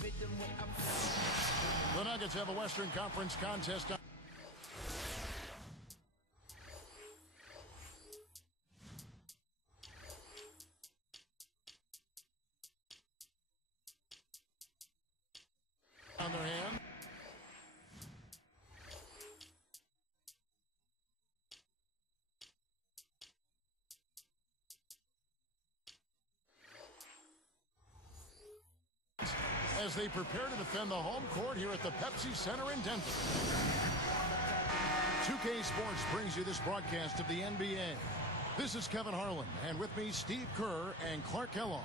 The Nuggets have a Western Conference contest on. On their hand. As they prepare to defend the home court here at the Pepsi Center in Denver. 2K Sports brings you this broadcast of the NBA. This is Kevin Harlan, and with me, Steve Kerr and Clark Kellogg.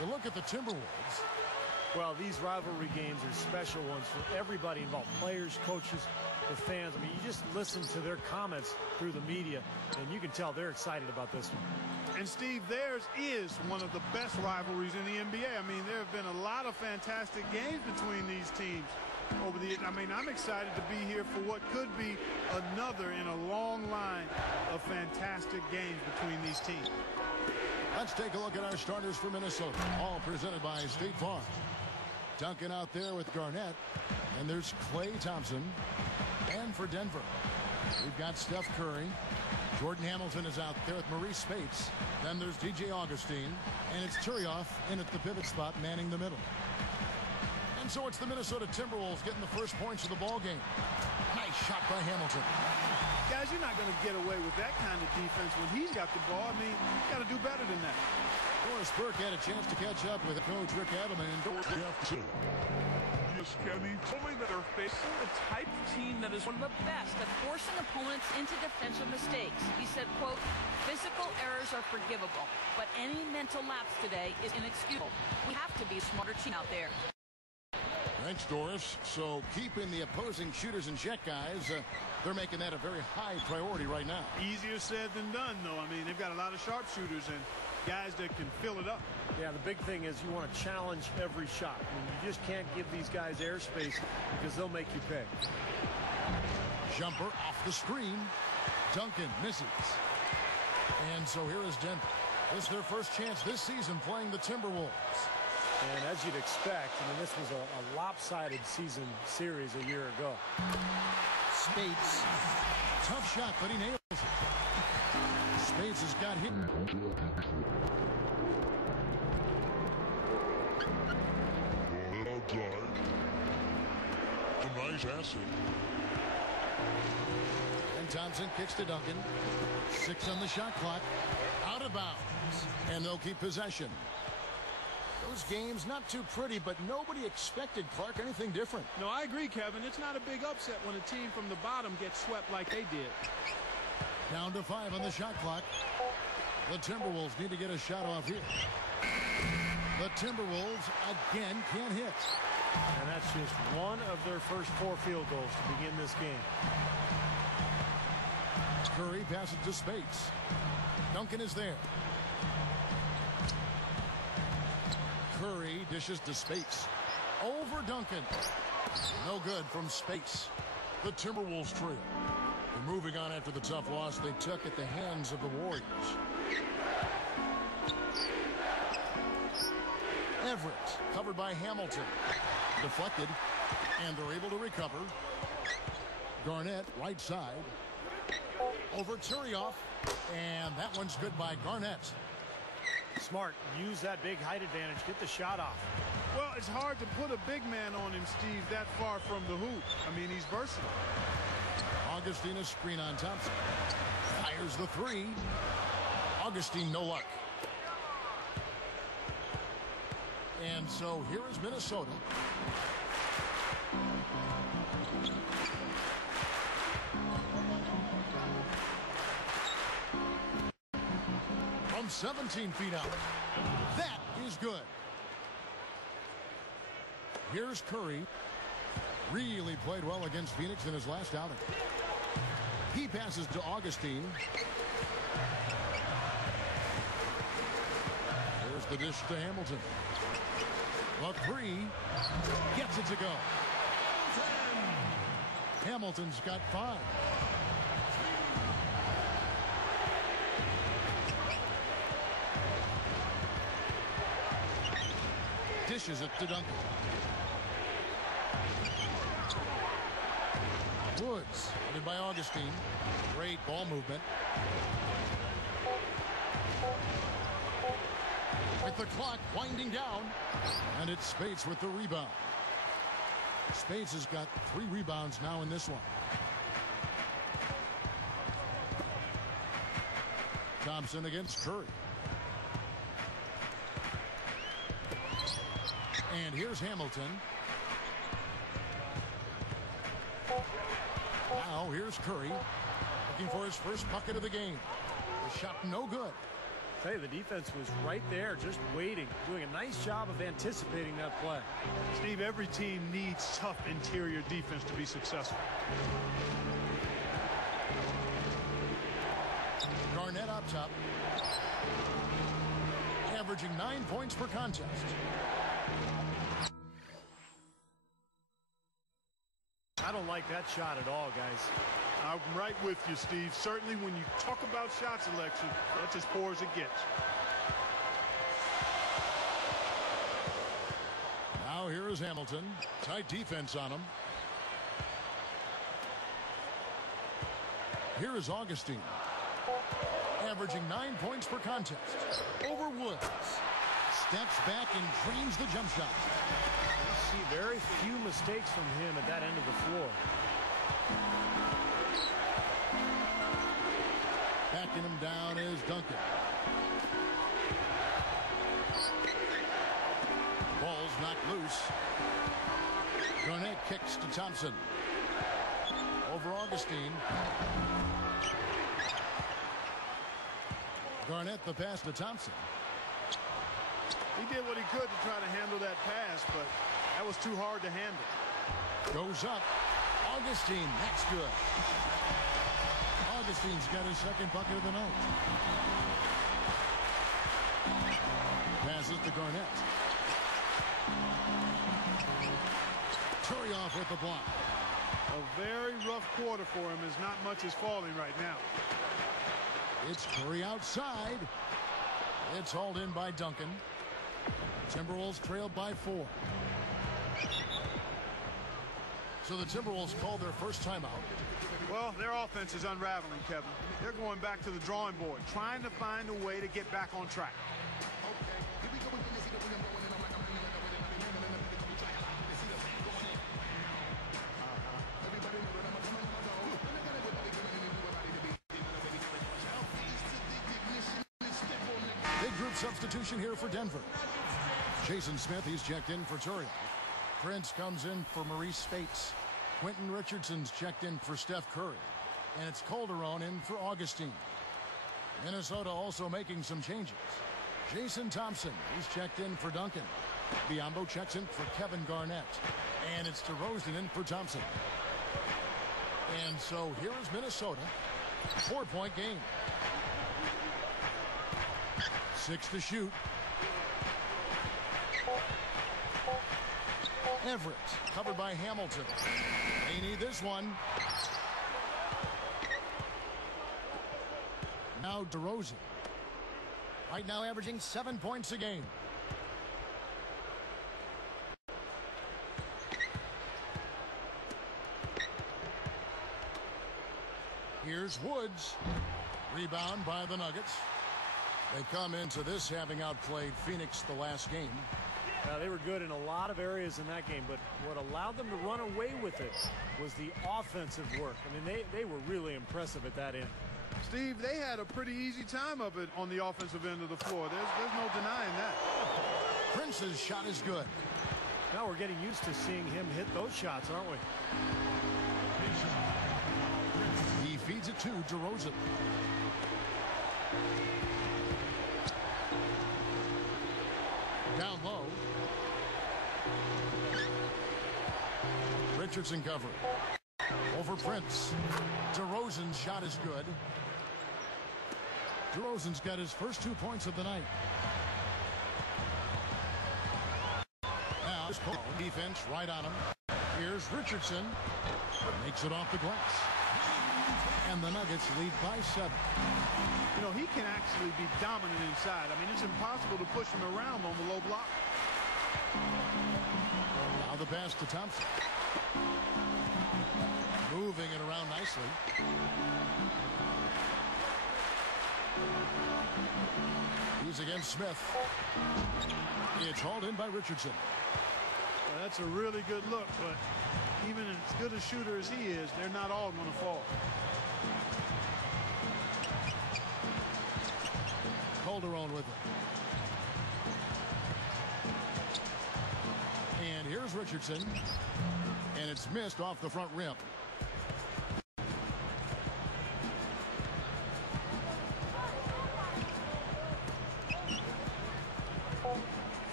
You look at the Timberwolves. Well, these rivalry games are special ones for everybody involved, players, coaches, the fans. I mean, you just listen to their comments through the media, and you can tell they're excited about this one. And, Steve, theirs is one of the best rivalries in the NBA. I mean, there have been a lot of fantastic games between these teams over the years. I mean, I'm excited to be here for what could be another in a long line of fantastic games between these teams. Let's take a look at our starters for Minnesota, all presented by State Farm. Duncan out there with Garnett, and there's Klay Thompson. And for Denver, we've got Steph Curry. Jordan Hamilton is out there with Maurice Spates. Then there's DJ Augustine, and it's Turioff in at the pivot spot, manning the middle. And so it's the Minnesota Timberwolves getting the first points of the ball game. Nice shot by Hamilton. Guys, you're not going to get away with that kind of defense when he's got the ball. I mean, you got to do better than that. Doris Burke had a chance to catch up with Coach Rick Adelman. Kenny told me that they're facing the type of team that is one of the best at forcing opponents into defensive mistakes. He said, quote, physical errors are forgivable, but any mental lapse today is inexcusable. We have to be a smarter team out there. Thanks, Doris. So keeping the opposing shooters in check, guys, they're making that a very high priority right now. Easier said than done, though. I mean, they've got a lot of sharpshooters and guys that can fill it up. Yeah, the big thing is you want to challenge every shot. I mean, you just can't give these guys airspace because they'll make you pay. Jumper off the screen. Duncan misses. And so here is Denver. This is their first chance this season playing the Timberwolves. And as you'd expect, I mean, this was a lopsided season series a year ago. Spates. Tough shot, but he nails it. Spates has got hit. a nice asset. And Thompson kicks to Duncan. 6 on the shot clock. Out of bounds. And they'll keep possession. Those games not too pretty, but nobody expected, Clark, anything different. No, I agree, Kevin. It's not a big upset when a team from the bottom gets swept like they did. Down to 5 on the shot clock. The Timberwolves need to get a shot off here. The Timberwolves again can't hit. And that's just one of their first 4 field goals to begin this game. Curry passes to Spates. Duncan is there. Curry dishes to Spates. Over Duncan. No good from Spates. The Timberwolves trail. They're moving on after the tough loss they took at the hands of the Warriors. Everett covered by Hamilton. Deflected. And they're able to recover. Garnett right side. Over Turioff. And that one's good by Garnett. Smart. Use that big height advantage. Get the shot off. Well, it's hard to put a big man on him, Steve, that far from the hoop. I mean, he's versatile. Augustine a screen on Thompson. Fires the 3. Augustine, no luck. And so here is Minnesota. From 17 feet out. That is good. Here's Curry. Really played well against Phoenix in his last outing. He passes to Augustine. There's the dish to Hamilton. The 3 gets it to go. Hamilton's got 5. Dishes it to Duncan. Woods, headed by Augustine. Great ball movement. With the clock winding down, and it's Spates with the rebound. Spates has got 3 rebounds now in this one. Thompson against Curry. And here's Hamilton. Now here's Curry, looking for his first bucket of the game. The shot no good. I tell you, the defense was right there, just waiting, doing a nice job of anticipating that play. Steve, every team needs tough interior defense to be successful. Garnett up top, averaging 9 points per contest. I don't like that shot at all, guys. I'm right with you, Steve. Certainly when you talk about shot selection, that's as poor as it gets. Now here is Hamilton. Tight defense on him. Here is Augustine, averaging 9 points per contest. Over Woods. Steps back and drains the jump shot. You see very few mistakes from him at that end of the floor. Backing him down is Duncan. Ball's knocked loose. Garnett kicks to Thompson. Over Augustine. Garnett the pass to Thompson. He did what he could to try to handle that pass, but that was too hard to handle. Goes up. Augustine, that's good. Augustine's got his second bucket of the night. Passes to Garnett. Curry off with the block. A very rough quarter for him, as not much is falling right now. It's Curry outside. It's hauled in by Duncan. Timberwolves trailed by 4. So the Timberwolves call their first timeout. Well, their offense is unraveling, Kevin. They're going back to the drawing board, trying to find a way to get back on track. Big group substitution here for Denver. Jason Smith, he's checked in for Turiaf. Prince comes in for Maurice Spates. Quentin Richardson's checked in for Steph Curry. And it's Calderon in for Augustine. Minnesota also making some changes. Jason Thompson, he's checked in for Duncan. Biyombo checks in for Kevin Garnett. And it's DeRozan in for Thompson. And so here is Minnesota. 4-point game. 6 to shoot. Everett covered by Hamilton. They need this one. Now DeRozan. Right now averaging 7 points a game. Here's Woods. Rebound by the Nuggets. They come into this having outplayed Phoenix the last game. They were good in a lot of areas in that game, but what allowed them to run away with it was the offensive work. I mean, they were really impressive at that end. Steve, they had a pretty easy time of it on the offensive end of the floor. There's no denying that. Prince's shot is good. Now we're getting used to seeing him hit those shots, aren't we? He feeds it to DeRozan. Down low. Richardson cover. Over Prince. DeRozan's shot is good. DeRozan's got his first 2 points of the night. Now, defense right on him. Here's Richardson. Makes it off the glass. And the Nuggets lead by 7. You know, he can actually be dominant inside. I mean, it's impossible to push him around on the low block. Now the pass to Thompson. Moving it around nicely. He's against Smith. It's hauled in by Richardson. Well, that's a really good look, but even as good a shooter as he is, they're not all going to fall. Calderon with it. And here's Richardson. And it's missed off the front rim.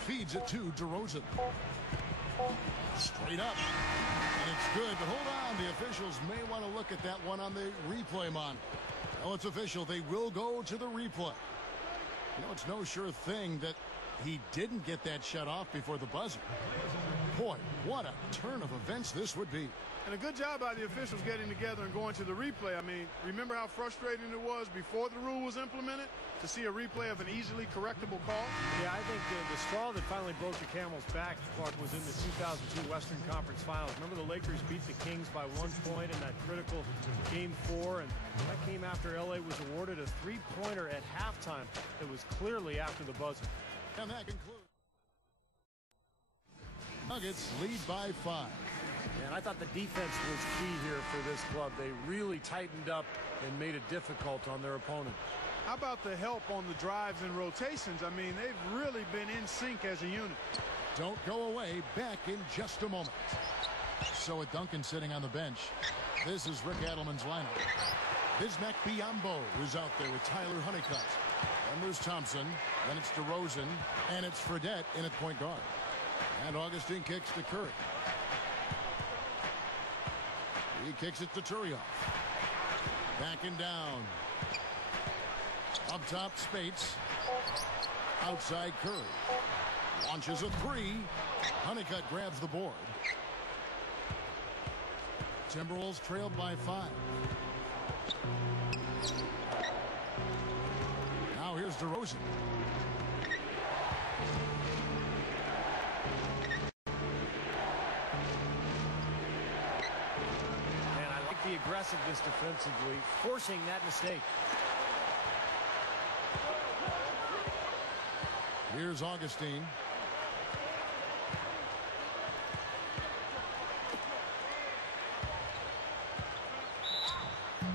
Feeds it to DeRozan. Straight up. And it's good, but hold on. The officials may want to look at that one on the replay monitor. Well, it's official. They will go to the replay. You know, it's no sure thing that he didn't get that shut off before the buzzer. Boy, what a turn of events this would be. And a good job by the officials getting together and going to the replay. I mean, remember how frustrating it was before the rule was implemented to see a replay of an easily correctable call? Yeah, I think the straw that finally broke the camel's back, Clark, was in the 2002 Western Conference Finals. Remember the Lakers beat the Kings by 1 point in that critical Game 4, and that came after LA was awarded a three-pointer at halftime that was clearly after the buzzer. And that concludes. Nuggets lead by 5. And I thought the defense was key here for this club. They really tightened up and made it difficult on their opponent. How about the help on the drives and rotations? I mean, they've really been in sync as a unit. Don't go away. Back in just a moment. So with Duncan sitting on the bench, this is Rick Adelman's lineup. Bismack Biyombo is out there with Tyler Honeycutt. And there's Thompson. Then it's DeRozan. And it's Fredette in at point guard. And Augustine kicks to Curry. He kicks it to Turioff. Backing down. Up top, Spates. Outside, Curry. Launches a three. Honeycutt grabs the board. Timberwolves trailed by 5. Now here's DeRozan. The aggressiveness defensively, forcing that mistake. Here's Augustine.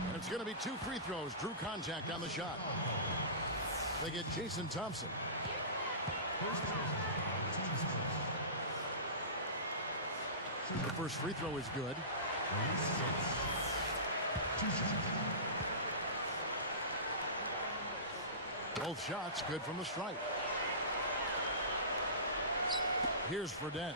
And it's going to be 2 free throws. Drew contact on the shot. They get Jason Thompson. The first free throw is good. Both shots good from the stripe. Here's Fredette.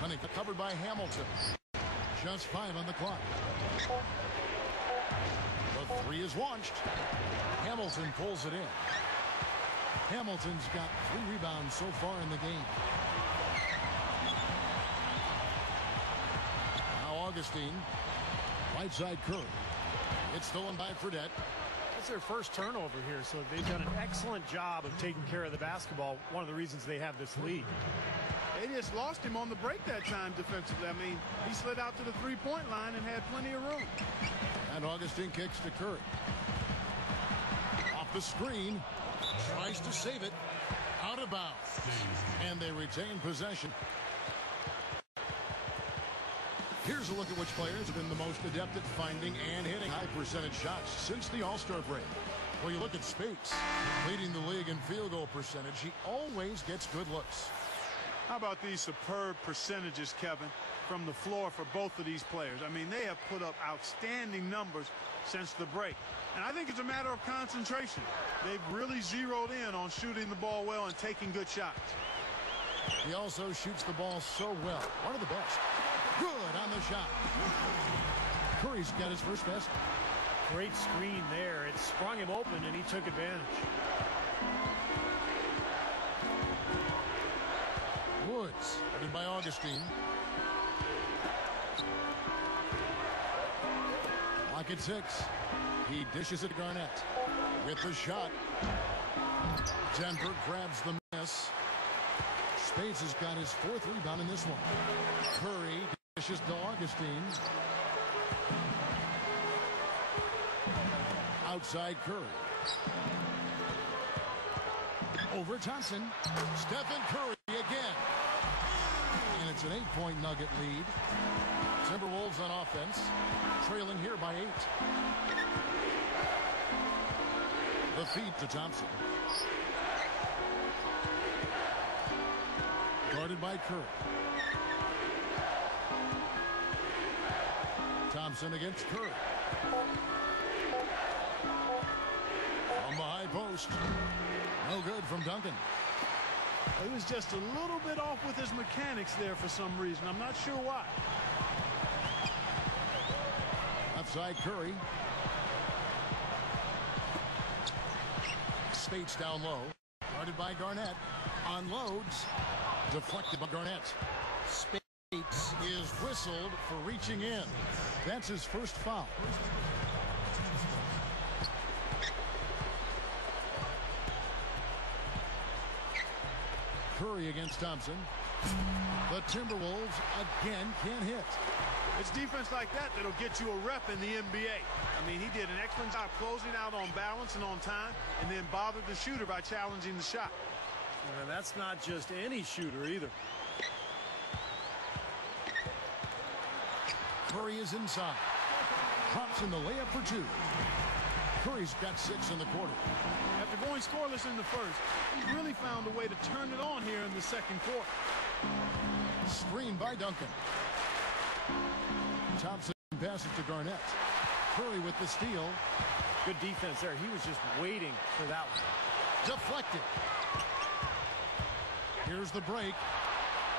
Honeycutt covered by Hamilton. Just 5 on the clock. The three is launched. Hamilton pulls it in. Hamilton's got 3 rebounds so far in the game. Now Augustine. Right side Curry. It's stolen by Fredette. That's their first turnover here, so they've done an excellent job of taking care of the basketball. One of the reasons they have this lead. They just lost him on the break that time defensively. I mean, he slid out to the three-point line and had plenty of room. And Augustine kicks to Curry. Off the screen. Tries to save it. Out of bounds. And they retain possession. Here's a look at which players have been the most adept at finding and hitting high percentage shots since the All-Star break. Well, you look at Spates, leading the league in field goal percentage. He always gets good looks. How about these superb percentages, Kevin, from the floor for both of these players? I mean, they have put up outstanding numbers since the break. And I think it's a matter of concentration. They've really zeroed in on shooting the ball well and taking good shots. He also shoots the ball so well. One of the best. Good on the shot. Curry's got his first basket. Great screen there. It sprung him open, and he took advantage. Wood Woods, headed by Augustine. Lock at 6. He dishes it to Garnett. With the shot. Denver grabs the miss. Spades has got his 4th rebound in this one. Curry dishes to Augustine. Outside Curry. Over Thompson. Stephen Curry again. And it's an 8-point Nugget lead. Timberwolves on offense. Trailing here by 8. The feed to Thompson. Guarded by Curry. Thompson against Curry. On the high post. No good from Duncan. He was just a little bit off with his mechanics there for some reason. I'm not sure why. Outside Curry. Spades down low. Guarded by Garnett. Unloads. Deflected by Garnett. Spades is whistled for reaching in. That's his first foul. Curry against Thompson. The Timberwolves again can't hit. It's defense like that that'll get you a rep in the NBA. I mean, he did an excellent job closing out on balance and on time, and then bothered the shooter by challenging the shot. And that's not just any shooter either. Curry is inside. Drops in the layup for 2. Curry's got 6 in the quarter. After going scoreless in the first, he really found a way to turn it on here in the second quarter. Screen by Duncan. Thompson passes to Garnett. Curry with the steal. Good defense there. He was just waiting for that one. Deflected. Here's the break.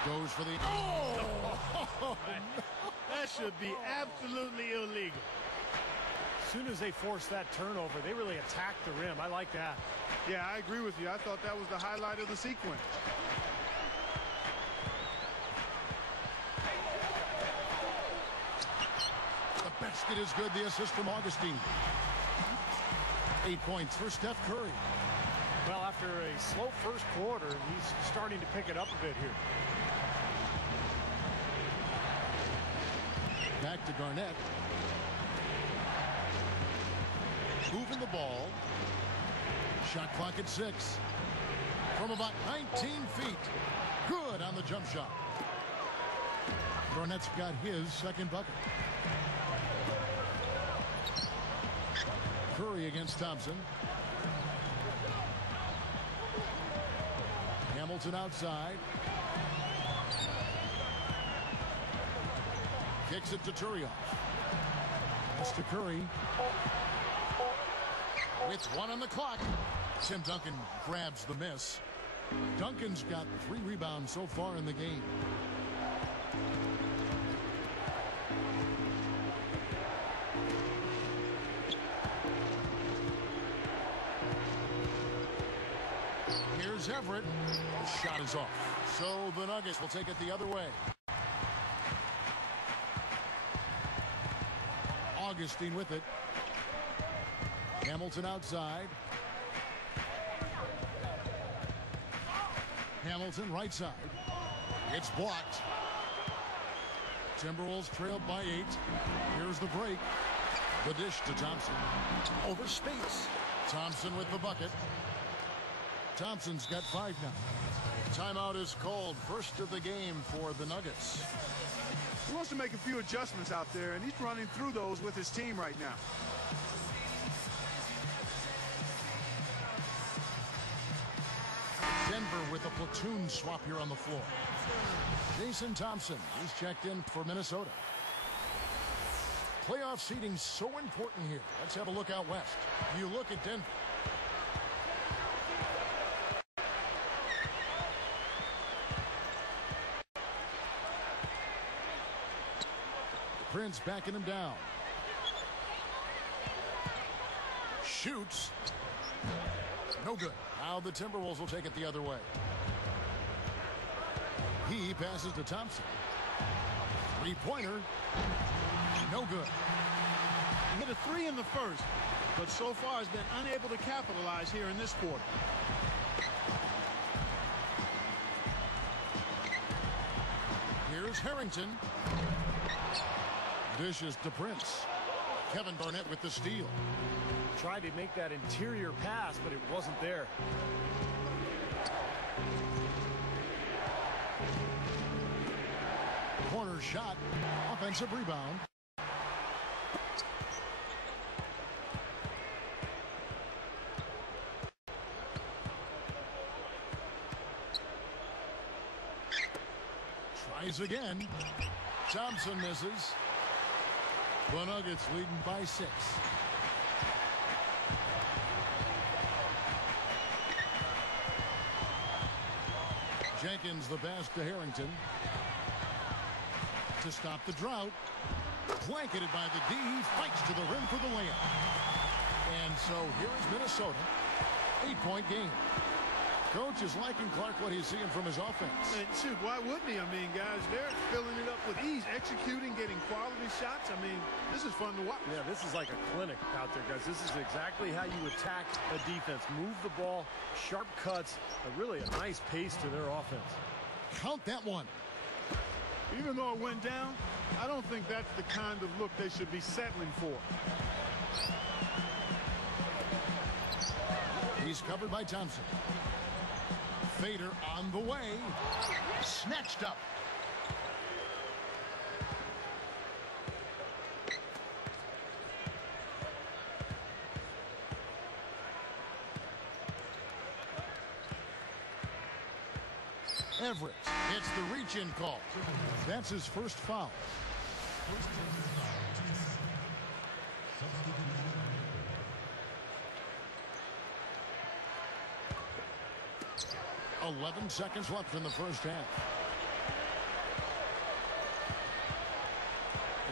Goes for the... Oh! That should be absolutely illegal. As soon as they forced that turnover, they really attacked the rim. I like that. Yeah, I agree with you. I thought that was the highlight of the sequence. The basket is good. The assist from Augustine. 8 points for Steph Curry. Well, after a slow first quarter, he's starting to pick it up a bit here. Back to Garnett. Moving the ball. Shot clock at 6. From about 19 feet. Good on the jump shot. Garnett's got his second bucket. Curry against Thompson. Hamilton outside. Kicks it to Turioff. That's to Curry. With 1 on the clock, Tim Duncan grabs the miss. Duncan's got 3 rebounds so far in the game. Here's Everett. The shot is off. So the Nuggets will take it the other way. Augustine with it. Hamilton outside. Hamilton right side. It's blocked. Timberwolves trailed by 8. Here's the break. The dish to Thompson. Over space. Thompson with the bucket. Thompson's got 5 now. Timeout is called. First of the game for the Nuggets. He wants to make a few adjustments out there, and he's running through those with his team right now. Denver with a platoon swap here on the floor. Jason Thompson is checked in for Minnesota. Playoff seeding so important here. Let's have a look out west. You look at Denver. Prince backing him down. Shoots. No good. Now the Timberwolves will take it the other way. He passes to Thompson. Three-pointer. No good. He hit a three in the first, but so far has been unable to capitalize here in this quarter. Here's Harrington. Dishes to Prince. Kevin Garnett with the steal. Tried to make that interior pass, but it wasn't there. Corner shot. Offensive rebound. Tries again. Thompson misses. The Nuggets leading by 6. Jenkins the pass to Harrington. To stop the drought. Blanketed by the D. He fights to the rim for the layup. And so here is Minnesota. 8-point game. Coach is liking Clark what he's seeing from his offense. And shoot, why wouldn't he? I mean, guys, they're filling it up with ease, executing, getting quality shots. I mean, this is fun to watch. Yeah, this is like a clinic out there, guys. This is exactly how you attack a defense. Move the ball, sharp cuts, really a nice pace to their offense. Count that one. Even though it went down, I don't think that's the kind of look they should be settling for. He's covered by Thompson. Fader on the way. Snatched up. Everett gets the reach-in call. That's his first foul. 11 seconds left in the first half.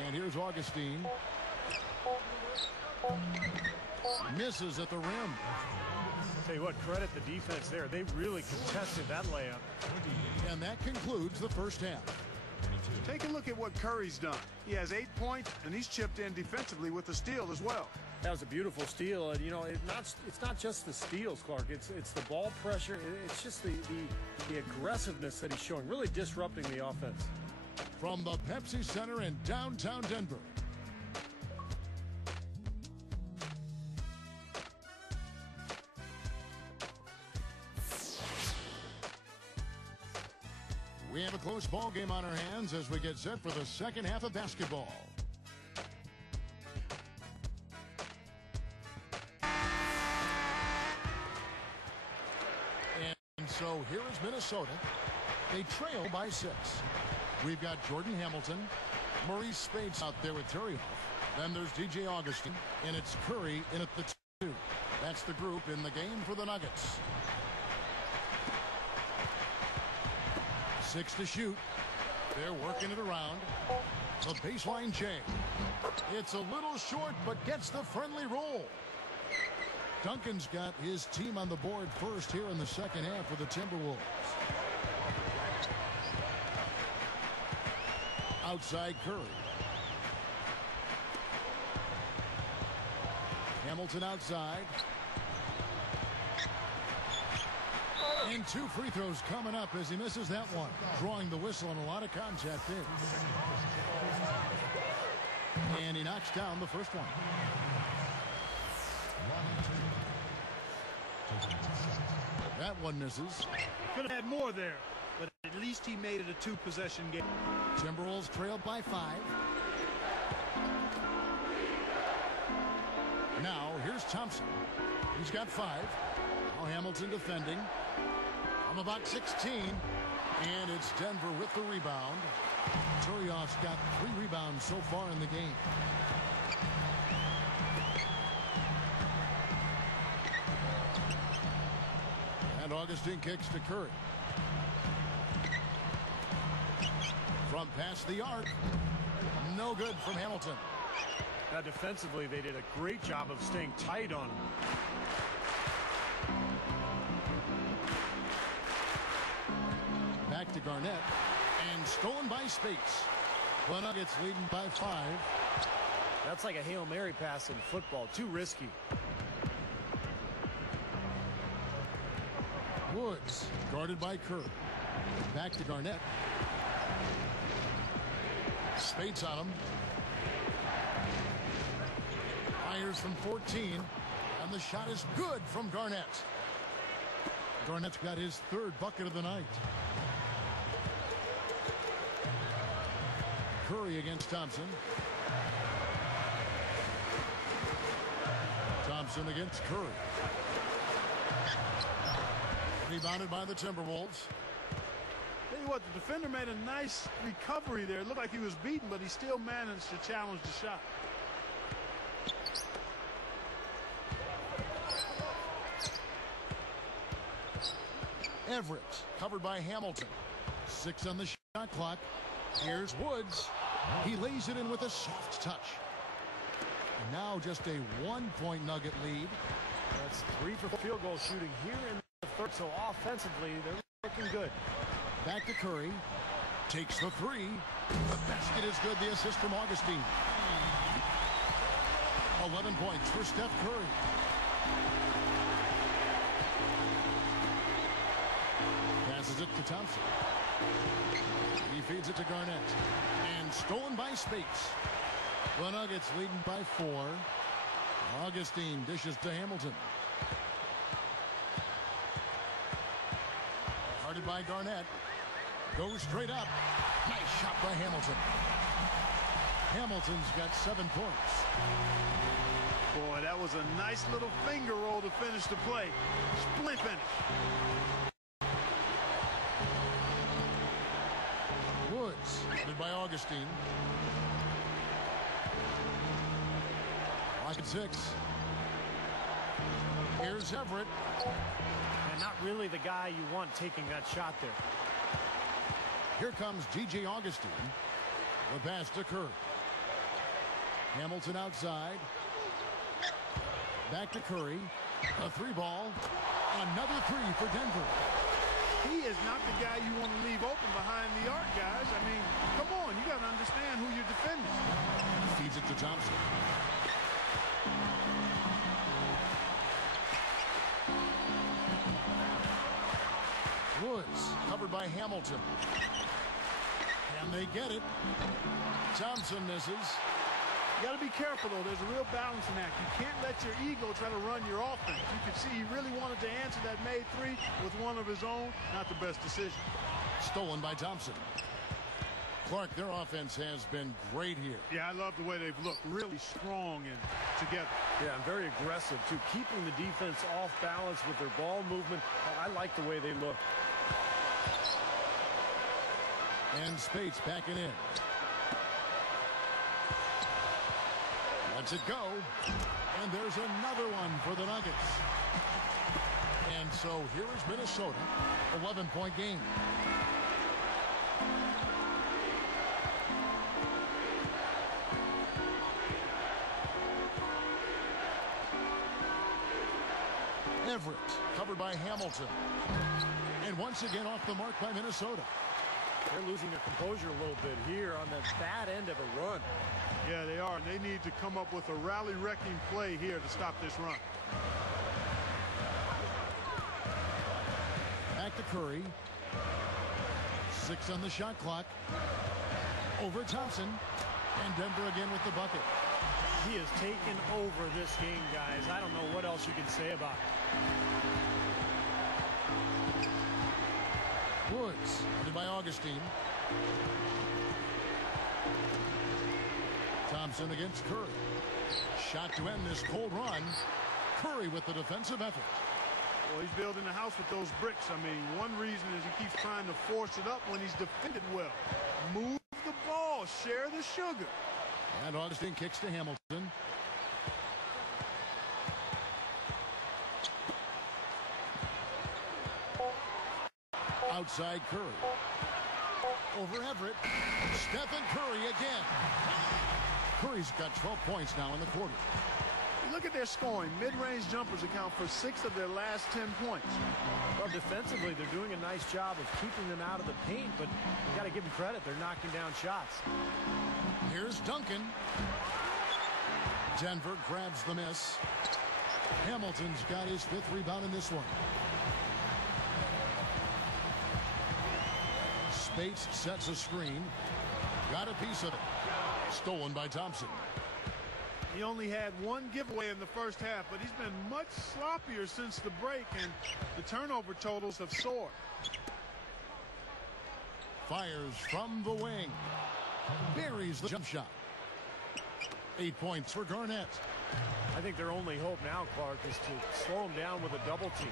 And here's Augustine. Misses at the rim. Tell you what, credit the defense there. They really contested that layup. And that concludes the first half. Take a look at what Curry's done. He has 8 points, and he's chipped in defensively with a steal as well. That was a beautiful steal, and you know it's not just the steals, Clark. It's the ball pressure. It's just the aggressiveness that he's showing, really disrupting the offense. From the Pepsi Center in downtown Denver. We have a close ball game on our hands as we get set for the second half of basketball. And so here is Minnesota. They trail by 6. We've got Jordan Hamilton, Maurice Spades out there with Terry Hoff. Then there's DJ Augustine, and it's Curry in at the 2. That's the group in the game for the Nuggets. 6 to shoot. They're working it around. The baseline J. It's a little short, but gets the friendly roll. Duncan's got his team on the board first here in the second half for the Timberwolves. Outside Curry. Hamilton outside. And 2 free throws coming up as he misses that one. Drawing the whistle and a lot of contact there. And he knocks down the first one. That one misses. Could have had more there, but at least he made it a 2-possession game. Timberwolves trailed by 5. Now here's Thompson. He's got 5. Now Hamilton defending. From about 16. And it's Denver with the rebound. Turioff's got 3 rebounds so far in the game. And Augustine kicks to Curry. From past the arc. No good from Hamilton. Now defensively, they did a great job of staying tight on him. Back to Garnett. And stolen by Spates. The Nuggets leading by 5. That's like a Hail Mary pass in football. Too risky. Woods guarded by Kerr. Back to Garnett. Spates on him. Fires from 14. And the shot is good from Garnett. Garnett's got his 3rd bucket of the night. Curry against Thompson. Thompson against Curry. Rebounded by the Timberwolves. Tell you what, the defender made a nice recovery there. It looked like he was beaten, but he still managed to challenge the shot. Everett covered by Hamilton. 6 on the shot clock. Here's Woods. He lays it in with a soft touch. Now just a 1-point Nugget lead. That's 3 for field goal shooting here in the 3rd. So offensively, they're looking good. Back to Curry. Takes the 3. The basket is good. The assist from Augustine. 11 points for Steph Curry. Passes it to Thompson. He feeds it to Garnett. And stolen by Spates. The Nuggets leading by 4. Augustine dishes to Hamilton. Guarded by Garnett. Goes straight up. Nice shot by Hamilton. Hamilton's got 7 points. Boy, that was a nice little finger roll to finish the play. Split finish. Woods, guarded by Augustine. Pocket 6. Here's Everett. And not really the guy you want taking that shot there. Here comes G.J. Augustine. The pass to Kerr. Hamilton outside. Back to Curry. A 3-ball. Another 3 for Denver. He is not the guy you want to leave open behind the arc, guys. I mean, come on. You got to understand who you're defending. Feeds it to Thompson. Woods covered by Hamilton. And they get it. Thompson misses. You got to be careful, though. There's a real balancing act. You can't let your ego try to run your offense. You can see he really wanted to answer that made 3 with one of his own. Not the best decision. Stolen by Thompson. Clark, their offense has been great here. Yeah, I love the way they've looked. Really strong and together. Yeah, and very aggressive, too. Keeping the defense off balance with their ball movement. I like the way they look. And Spates backing in. Lets it go. And there's another one for the Nuggets. And so here is Minnesota. 11-point game. Everett covered by Hamilton. And once again off the mark by Minnesota. They're losing their composure a little bit here on the bad end of a run. Yeah, they are. They need to come up with a rally-wrecking play here to stop this run. Back to Curry. 6 on the shot clock. Over Thompson. And Denver again with the bucket. He has taken over this game, guys. I don't know what else you can say about it. Woods, headed by Augustine. Thompson against Curry. Shot to end this cold run. Curry with the defensive effort. Well, he's building a house with those bricks. I mean, one reason is he keeps trying to force it up when he's defended well. Move the ball. Share the sugar. And Augustine kicks to Hamilton. Outside Curry. Over Everett. Stephen Curry again. Curry's got 12 points now in the quarter. look at their scoring. Mid-range jumpers account for 6 of their last 10 points. Well, defensively, they're doing a nice job of keeping them out of the paint, but you got to give them credit. They're knocking down shots. Here's Duncan. Denver grabs the miss. Hamilton's got his 5th rebound in this one. Spates sets a screen. Got a piece of it. Stolen by Thompson. He only had 1 giveaway in the first half, but he's been much sloppier since the break, and the turnover totals have soared. Fires from the wing. Buries the jump shot. 8 points for Garnett. I think their only hope now, Clark, is to slow him down with a double team.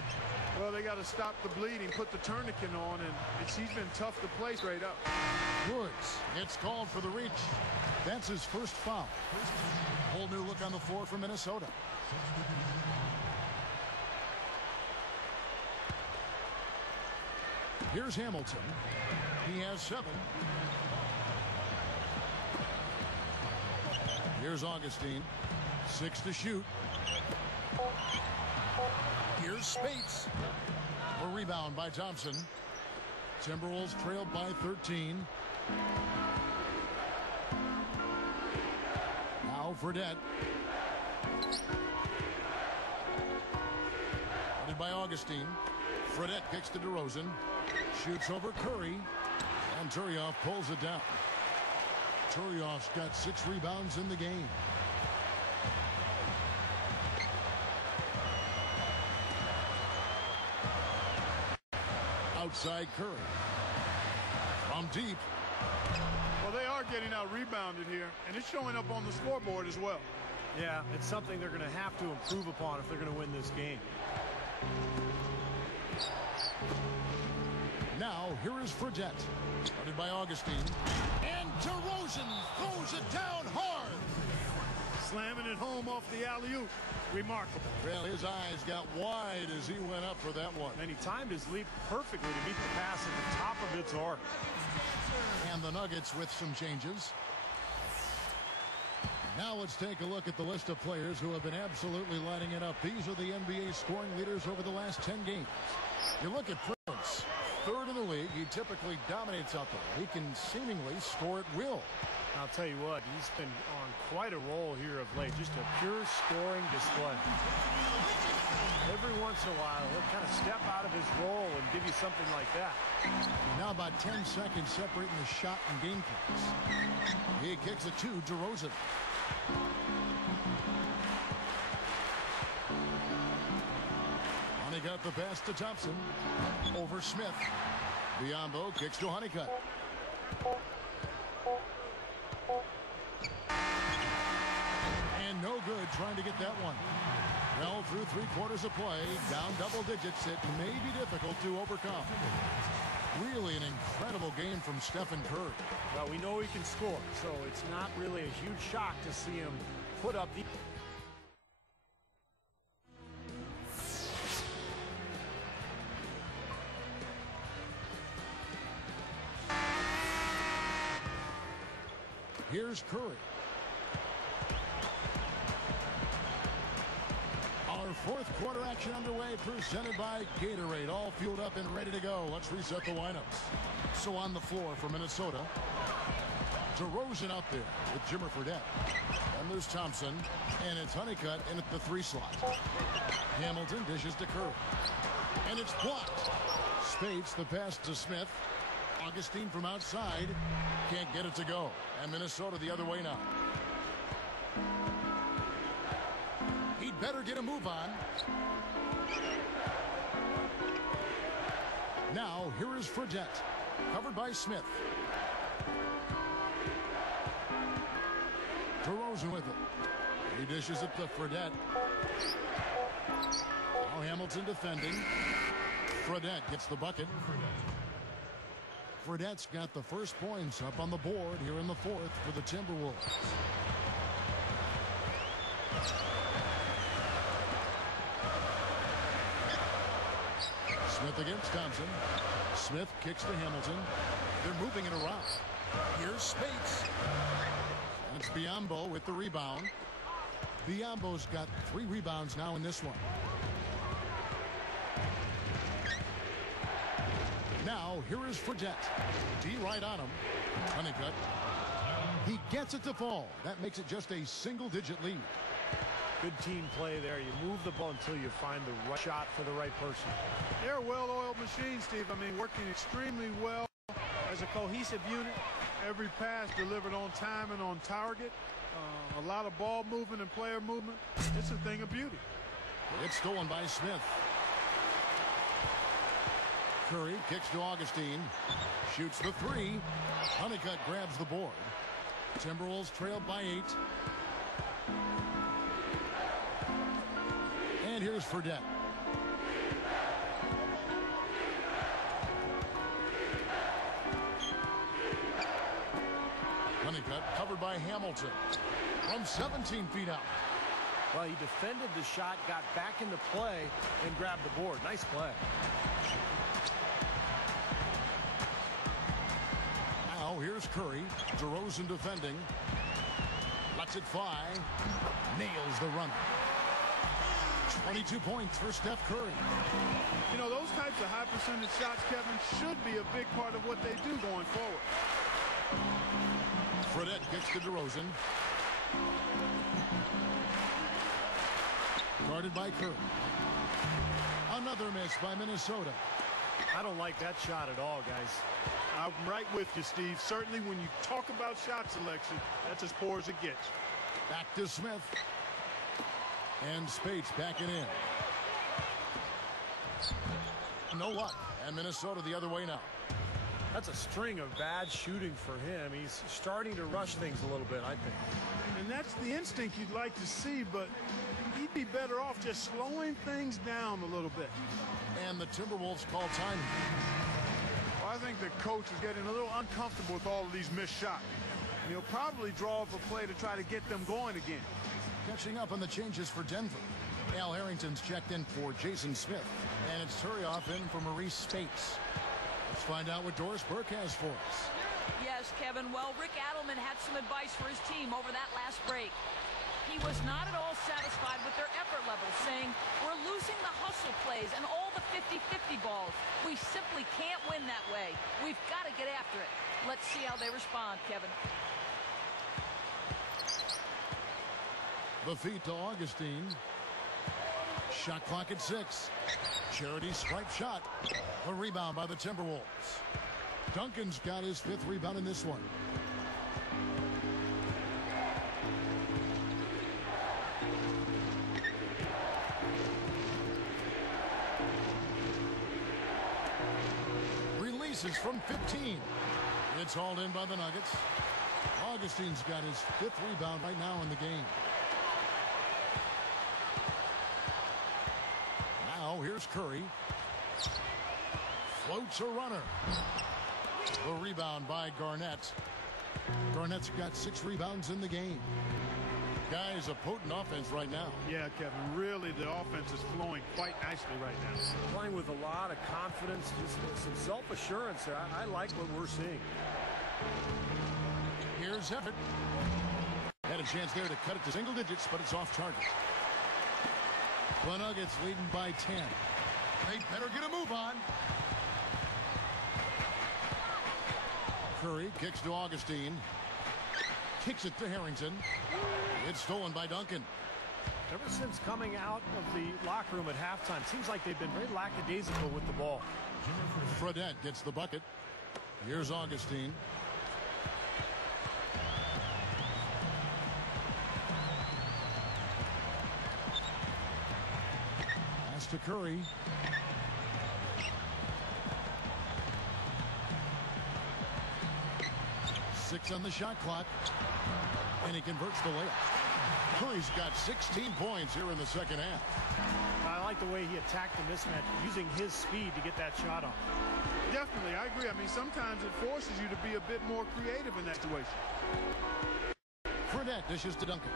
Well, they got to stop the bleeding, put the tourniquet on, and he's been tough to play straight up. Woods gets called for the reach. That's his first foul. Whole new look on the floor for Minnesota. Here's Hamilton. He has 7. Here's Augustine. 6 to shoot. Here's Spates. A rebound by Thompson. Timberwolves trailed by 13. Now Fredette. Headed by Augustine. Fredette kicks to DeRozan. Shoots over Curry. And Turioff pulls it down. Turioff's got 6 rebounds in the game. Outside Curry. From deep. Well, they are getting out rebounded here, and it's showing up on the scoreboard as well. Yeah, it's something they're going to have to improve upon if they're going to win this game. Now, here is Fredette. Started by Augustine. And DeRozan throws it down hard. Slamming it home off the alley-oop. Remarkable. Well, his eyes got wide as he went up for that one. And he timed his leap perfectly to meet the pass at the top of its arc. And the Nuggets with some changes. Now let's take a look at the list of players who have been absolutely lighting it up. These are the NBA scoring leaders over the last 10 games. You look at Prince, 3rd in the league. He typically dominates out there. He can seemingly score at will. I'll tell you what, he's been on quite a roll here of late. Just a pure scoring display. Every once in a while, he'll kind of step out of his role and give you something like that. Now about 10 seconds separating the shot and game clocks. He kicks it to DeRozan. Honeycutt the pass to Thompson. Over Smith. Biombo kicks to Honeycutt. And no good trying to get that one. Well, through 3 quarters of play, down double digits, it may be difficult to overcome. Really an incredible game from Stephen Curry. Well, we know he can score, so it's not really a huge shock to see him put up the... Here's Curry. Our 4th quarter action underway, presented by Gatorade. All fueled up and ready to go. Let's reset the lineups. So on the floor for Minnesota, DeRozan out there with Jimmer Fredette. And there's Thompson, and it's Honeycutt in at the 3 slot. Hamilton dishes to Curry. And it's blocked. Spates the pass to Smith. Augustine from outside. Can't get it to go. And Minnesota the other way now. He'd better get a move on. Now, here is Fredette. Covered by Smith. DeRozan with it. He dishes it to Fredette. Now Hamilton defending. Fredette gets the bucket. Fredette's got the first points up on the board here in the 4th for the Timberwolves. Smith against Thompson. Smith kicks to Hamilton. They're moving it around. Here's Spates. And it's Biombo with the rebound. Biombo's got 3 rebounds now in this one. Now, here is Fredette. D right on him. Honeycutt. He gets it to fall. That makes it just a single-digit lead. Good team play there. You move the ball until you find the right shot for the right person. They're a well-oiled machine, Steve. I mean, working extremely well as a cohesive unit. Every pass delivered on time and on target. A lot of ball movement and player movement. It's a thing of beauty. It's stolen by Smith. Curry kicks to Augustine. Shoots the 3. Honeycutt grabs the board. Timberwolves trailed by 8. And here's Fredette. Honeycutt covered by Hamilton from 17 feet out. Well, he defended the shot, got back into play, and grabbed the board. Nice play. Now here's Curry. DeRozan defending. Lets it fly. Nails the runner. 22 points for Steph Curry. You know, those types of high percentage shots, Kevin, should be a big part of what they do going forward. Fredette kicks to DeRozan. Guarded by Curry. Another miss by Minnesota. I don't like that shot at all, guys. I'm right with you, Steve. Certainly when you talk about shot selection, that's as poor as it gets. Back to Smith. And Spates backing in. No luck. And Minnesota the other way now. That's a string of bad shooting for him. He's starting to rush things a little bit, I think. And that's the instinct you'd like to see, but he'd be better off just slowing things down a little bit. And the Timberwolves call time. Well, I think the coach is getting a little uncomfortable with all of these missed shots. And he'll probably draw up a play to try to get them going again. Catching up on the changes for Denver. Al Harrington's checked in for Jason Smith. And it's Turioff in for Maurice Spates. Let's find out what Doris Burke has for us. Yes, Kevin. Well, Rick Adelman had some advice for his team over that last break. He was not at all satisfied with their effort level, saying, we're losing the hustle plays and all the 50-50 balls. We simply can't win that way. We've got to get after it. Let's see how they respond, Kevin. The feed to Augustine. Shot clock at 6. Charity stripe shot. A rebound by the Timberwolves. Duncan's got his 5th rebound in this one. Releases from 15. It's hauled in by the Nuggets. Augustine's got his 5th rebound right now in the game. Now here's Curry. Floats a runner. The rebound by Garnett. Garnett's got 6 rebounds in the game. Guys, a potent offense right now. Yeah, Kevin, really the offense is flowing quite nicely right now. Playing with a lot of confidence, just some self-assurance there. I like what we're seeing. Here's Everett. Had a chance there to cut it to single digits, but it's off target. The Nuggets leading by 10. They better get a move on. Curry kicks to Augustine. Kicks it to Harrington. It's stolen by Duncan. Ever since coming out of the locker room at halftime, seems like they've been very lackadaisical with the ball. Fredette gets the bucket. Here's Augustine. Pass to Curry. Six on the shot clock. And he converts the layup. Curry's got 16 points here in the second half. I like the way he attacked the mismatch, using his speed to get that shot off. Definitely, I agree. I mean, sometimes it forces you to be a bit more creative in that situation. Fredette dishes to Duncan.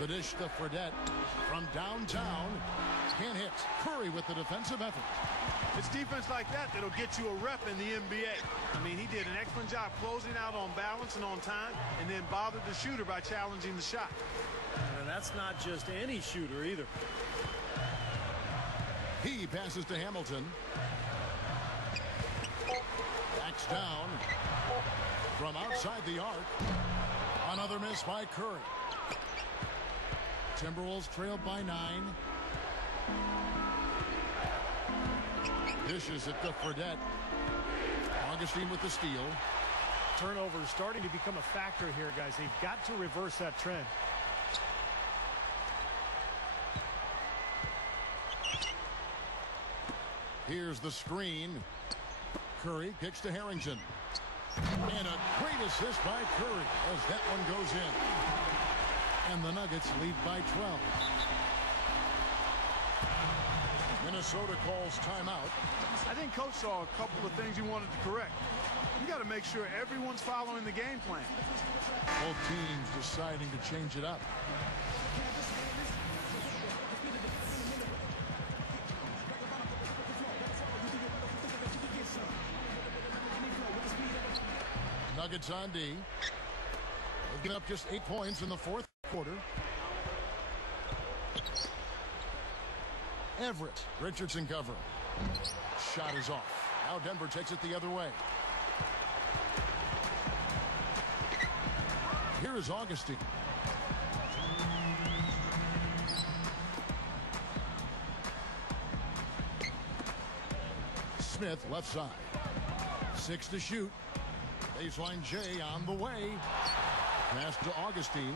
The dish to Fredette from downtown. Can't hit. Curry with the defensive effort. It's defense like that that'll get you a rep in the NBA. I mean, he did an excellent job closing out on balance and on time, and then bothered the shooter by challenging the shot. And that's not just any shooter either. He passes to Hamilton. Backs down from outside the arc. Another miss by Curry. Timberwolves trailed by 9. Dishes it to Fredette. Augustine with the steal. Turnovers starting to become a factor here, guys. They've got to reverse that trend. Here's the screen. Curry kicks to Harrington. And a great assist by Curry as that one goes in. And the Nuggets lead by 12. Minnesota calls timeout. I think Coach saw a couple of things he wanted to correct. You got to make sure everyone's following the game plan. Both teams deciding to change it up. Nuggets on D. They've given up just 8 points in the fourth quarter. Everett. Richardson cover. Shot is off. Now Denver takes it the other way. Here is Augustine. Smith left side. 6 to shoot. Baseline J on the way. Pass to Augustine.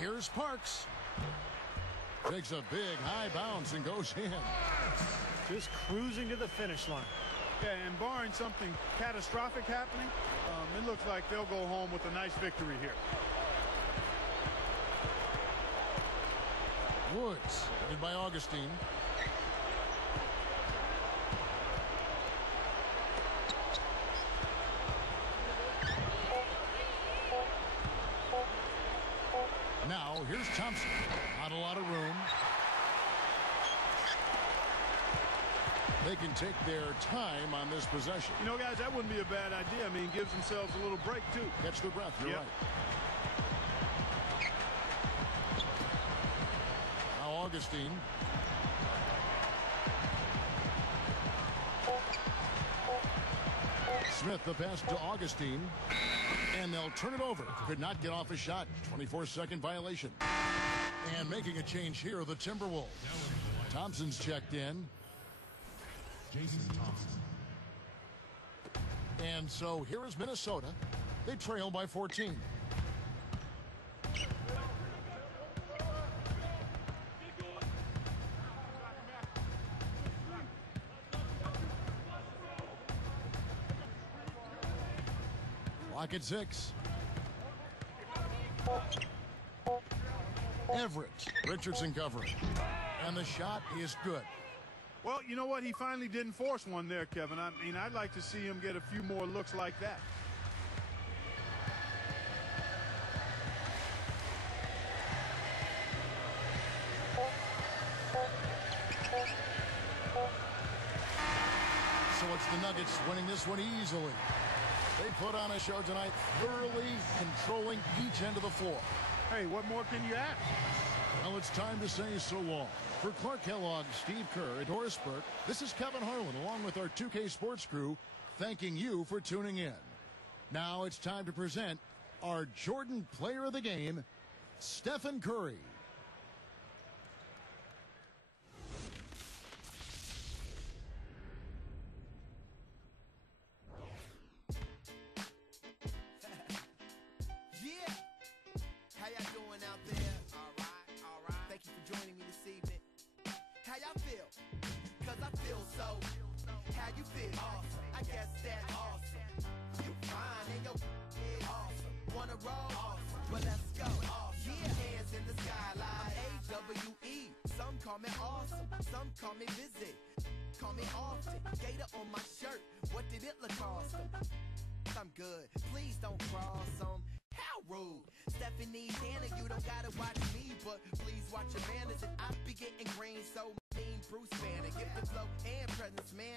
Here's Parks. Takes a big high bounce and goes in. Just cruising to the finish line. Yeah, and barring something catastrophic happening, it looks like they'll go home with a nice victory here. Woods, headed by Augustine. Now, here's Thompson. Not a lot of room. They can take their time on this possession. You know, guys, that wouldn't be a bad idea. I mean, gives themselves a little break, too. Catch the breath. You're right. Now Augustine. Smith, the pass to Augustine. And they'll turn it over. Could not get off a shot. 24-second violation. And making a change here, the Timberwolves. Thompson's checked in. Jason Thompson. And so here is Minnesota. They trail by 14. Clock at 6. Everett. Richardson covering. And the shot is good. Well, you know what? He finally didn't force one there, Kevin. I mean, I'd like to see him get a few more looks like that. So it's the Nuggets winning this one easily. They put on a show tonight, thoroughly controlling each end of the floor. Hey, what more can you ask? Well, it's time to say so long. For Clark Kellogg, Steve Kerr, and Horace Burke, this is Kevin Harlan along with our 2K Sports crew, thanking you for tuning in. Now it's time to present our Jordan Player of the Game, Stephen Curry. Yeah. How y'all doing out there? All right. Thank you for joining me this evening. How y'all feel? Cause I feel so. How you feel? Awesome. I guess that's awesome. You fine and your is awesome. Wanna roll? Awesome. Well, let's go. Awesome. Yeah. Hands in the sky like AWE. Some call me awesome. Some call me busy, call me often. Gator on my shirt, what did it look awesome? I'm good, please don't cross them. How rude. Stephanie Danner, you don't gotta watch me, but please watch your manners. And I be getting green, so mean Bruce Banner. Give the flow and presence, man.